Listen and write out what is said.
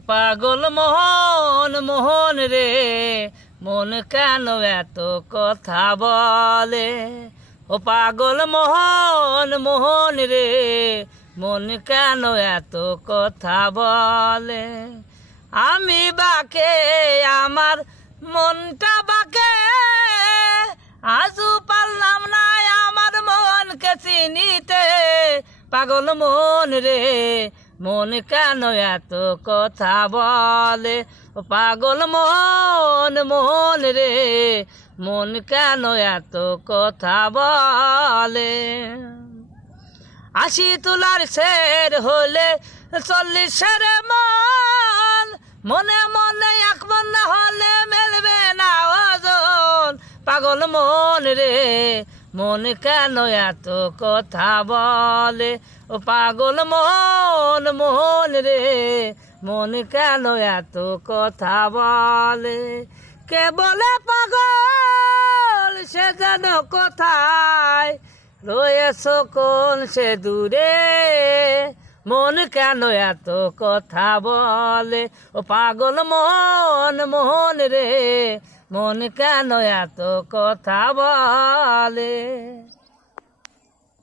পাগল মোহন মোহন রে, মন কেন এত কথা বলে? ও পাগল মোহন মোহন রে, মন কেন এত কথা বলে? আমি বাকে আমার মনটা বাকে, আজও পারলাম না আমার মনকে চিনিতে। পাগল মন রে, মন কেন এত কথা বলে? ও পাগল মন মোহন রে, মন কেন এত কথা বলে? 80 তোলার শের হলে 40-এর মন, মনে মনে এক মন না হলে মেলবে না ওজন। পাগল মন রে, মন কেন এত কথা বলে? ও পাগল মন মোহন রে, মন কেন এত কথা বলে? কে বলে পাগল সে যেন কোথায় রয়েছ কোন সে দূরে? মন কেন এত কথা বলে? ও পাগল মন মোহন রে, মন কেন এত কথা বলে?